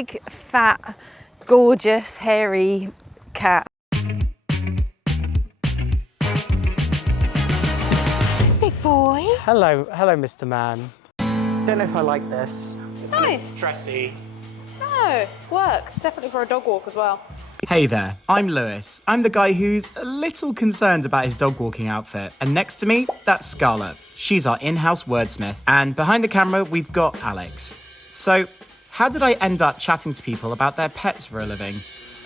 big, fat, gorgeous, hairy cat. Big boy. Hello, Mr. Man. Don't know if I like this. It's nice. Stressy. No, works. Definitely for a dog walk as well. Hey there, I'm Lewis. I'm the guy who's a little concerned about his dog walking outfit. And next to me, that's Scarlett. She's our in-house wordsmith. And behind the camera, we've got Alex. So, how did I end up chatting to people about their pets for a living?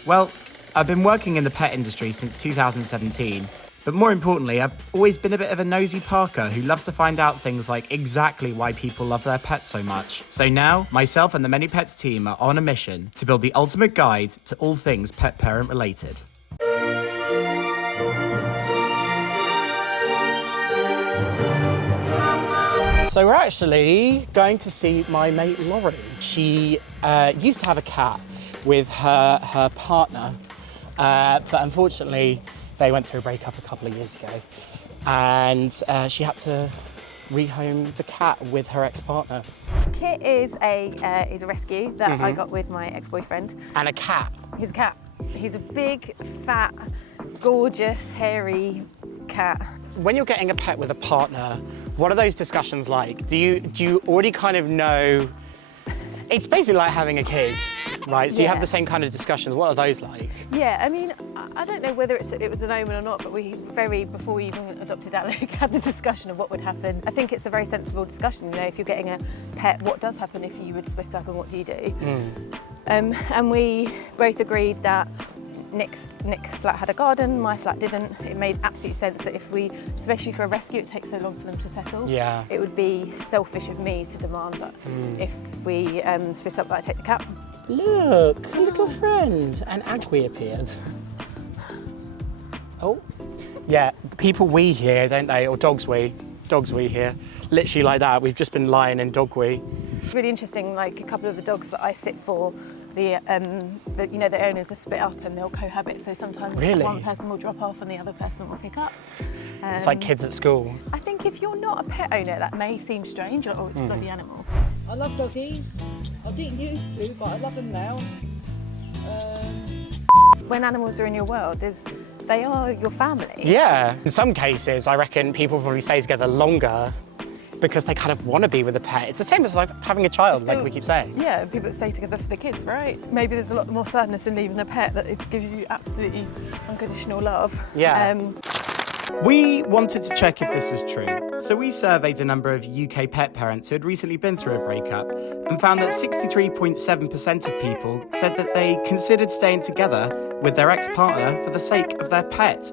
Well, I've been working in the pet industry since 2017. But more importantly, I've always been a bit of a nosy Parker who loves to find out things like exactly why people love their pets so much. So now, myself and the Many Pets team are on a mission to build the ultimate guide to all things pet parent related. So we're actually going to see my mate Lauren. She used to have a cat with her partner, but unfortunately they went through a breakup a couple of years ago, and she had to rehome the cat with her ex-partner. Kit is a rescue that I got with my ex-boyfriend. And a cat. He's a cat. He's a big, fat, gorgeous, hairy cat. When you're getting a pet with a partner, what are those discussions like? Do you already kind of know? It's basically like having a kid, right? So you have the same kind of discussions. What are those like? Yeah, I mean, I don't know whether it was an omen or not, but before we even adopted Alec, had the discussion of what would happen. I think it's a very sensible discussion. You know, if you're getting a pet, what does happen if you would split up, and what do you do? And we both agreed that Nick's flat had a garden, my flat didn't. It made absolute sense that if we, especially for a rescue, it takes so long for them to settle. Yeah. It would be selfish of me to demand that if we split up, that I take the cat. Look, a little friend. And Agui appeared. Oh. Yeah, people wee here, don't they? Or dogs wee. Dogs wee here. Literally like that. We've just been lying in dog wee. It's really interesting, like a couple of the dogs that I sit for, the owners are split up and they'll cohabit. So sometimes one person will drop off and the other person will pick up. It's like kids at school. I think if you're not a pet owner, that may seem strange, or it's a bloody animal. I love doggies. I didn't used to, but I love them now. When animals are in your world, they are your family. Yeah. In some cases, I reckon people probably stay together longer because they kind of want to be with a pet. It's the same as like having a child, like we keep saying. Yeah, people that stay together for the kids, right? Maybe there's a lot more sadness in leaving the pet, that it gives you absolutely unconditional love. Yeah. We wanted to check if this was true, so we surveyed a number of UK pet parents who had recently been through a breakup and found that 63.7% of people said that they considered staying together with their ex-partner for the sake of their pet.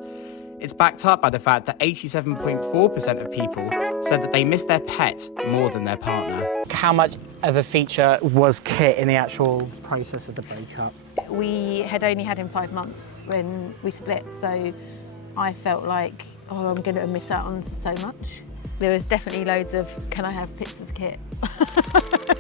It's backed up by the fact that 87.4% of people said that they miss their pet more than their partner. How much of a feature was Kit in the actual process of the breakup? We had only had him 5 months when we split, so I felt like, oh, I'm going to miss out on so much. There was definitely loads of, can I have pictures of Kit?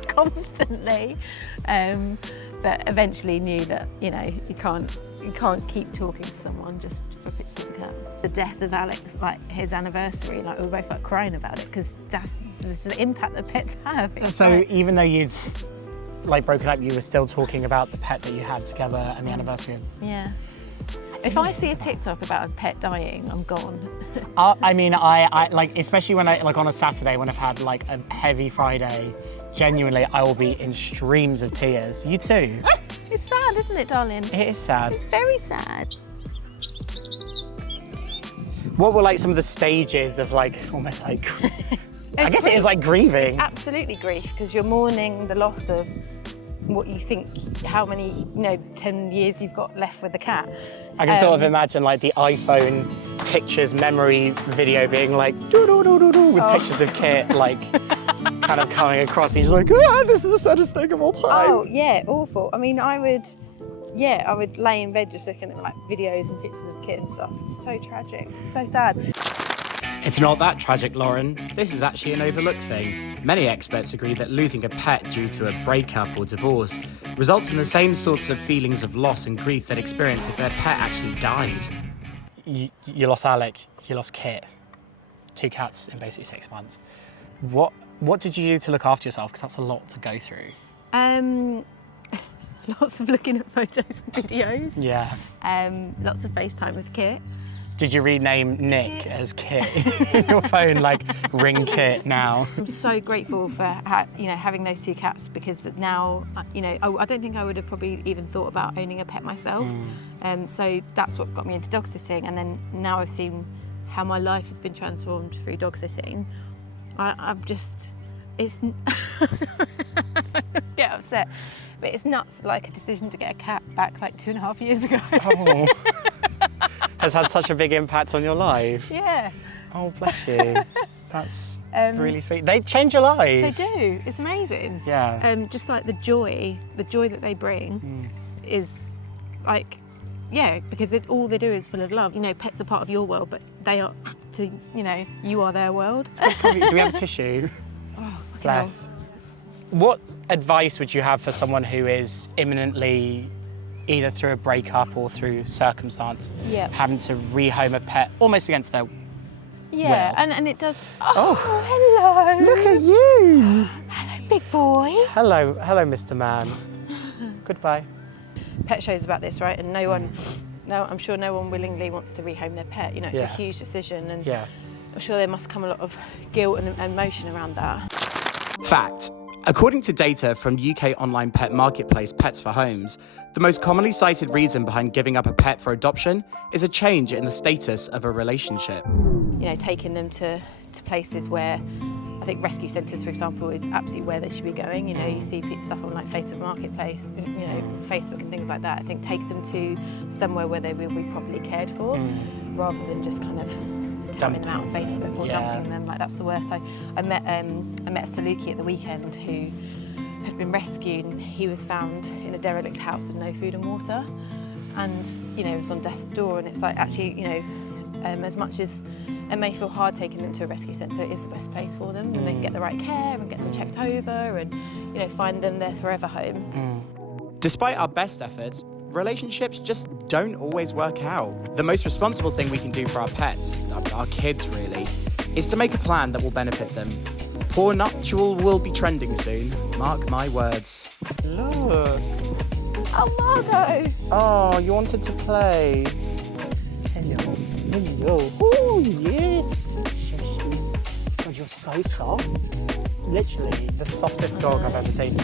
Constantly. But eventually knew that, you know, you can't keep talking to someone just for pictures of the cat. The death of Alex, like his anniversary, like we were both like crying about it, because that's the impact that pets have. It's So like, even though you'd like broken up, you were still talking about the pet that you had together and the anniversary of. yeah. If I see a TikTok about a pet dying, I'm gone. I mean, I like, especially when I, like on a Saturday when I've had like a heavy Friday, genuinely I will be in streams of tears. You too? It's sad, isn't it, darling? It is sad. It's very sad. What were like some of the stages of like, almost like, I guess it is like grieving. Absolutely grief, because you're mourning the loss of what you think, how many, 10 years you've got left with the cat. I can sort of imagine like the iPhone pictures memory video being like doo-doo-doo-doo-doo with pictures of Kit like kind of coming across, and he's like, this is the saddest thing of all time. Oh yeah, awful. I mean, I would lay in bed just looking at like videos and pictures of Kit and stuff. It's so tragic, so sad. It's not that tragic, Lauren. This is actually an overlooked thing. Many experts agree that losing a pet due to a breakup or divorce results in the same sorts of feelings of loss and grief they'd experience if their pet actually died. You lost Alec, you lost Kit, 2 cats in basically 6 months. What did you do to look after yourself? Because that's a lot to go through. lots of looking at photos and videos. Yeah. Lots of FaceTime with Kit. Did you rename Nick as Kit? Your phone, like, ring Kit now. I'm so grateful for having those 2 cats, because now, I don't think I would have probably even thought about owning a pet myself. So that's what got me into dog sitting, and then now I've seen how my life has been transformed through dog sitting. It's get upset, but it's nuts. Like a decision to get a cat back like 2.5 years ago. Oh. Has had such a big impact on your life. Yeah. Oh, bless you. That's really sweet. They change your life. They do. It's amazing. Yeah. Just like the joy that they bring is like, yeah, because all they do is full of love. Pets are part of your world, but they are you are their world. Do we have a tissue? Oh, Bless. What advice would you have for someone who is imminently, either through a breakup or through circumstance, having to rehome a pet almost against their will? And it does. Oh, hello. Look at you. Hello, big boy. Hello, Mr. Man. Goodbye. Pet shows about this, right? And I'm sure no one willingly wants to rehome their pet. It's a huge decision, and I'm sure there must come a lot of guilt and emotion around that. Fact. According to data from UK online pet marketplace Pets for Homes, the most commonly cited reason behind giving up a pet for adoption is a change in the status of a relationship. Taking them to places where, I think rescue centres, for example, is absolutely where they should be going. You see stuff on like Facebook Marketplace, Facebook and things like that. I think take them to somewhere where they will be properly cared for, rather than just kind of dumping them out on Facebook or dumping them. Like, that's the worst. I met a Saluki at the weekend who had been rescued, and he was found in a derelict house with no food and water, and it was on death's door. And it's like, actually, as much as it may feel hard taking them to a rescue centre, it is the best place for them, and they can get the right care and get them checked over, and find them their forever home. Despite our best efforts, relationships just don't always work out. The most responsible thing we can do for our pets, our kids really, is to make a plan that will benefit them. Poor nuptial will be trending soon, mark my words. Look. Oh, Margot! Oh, you wanted to play. Hello. Oh, yes. God, you're so soft. Literally the softest dog I've ever seen.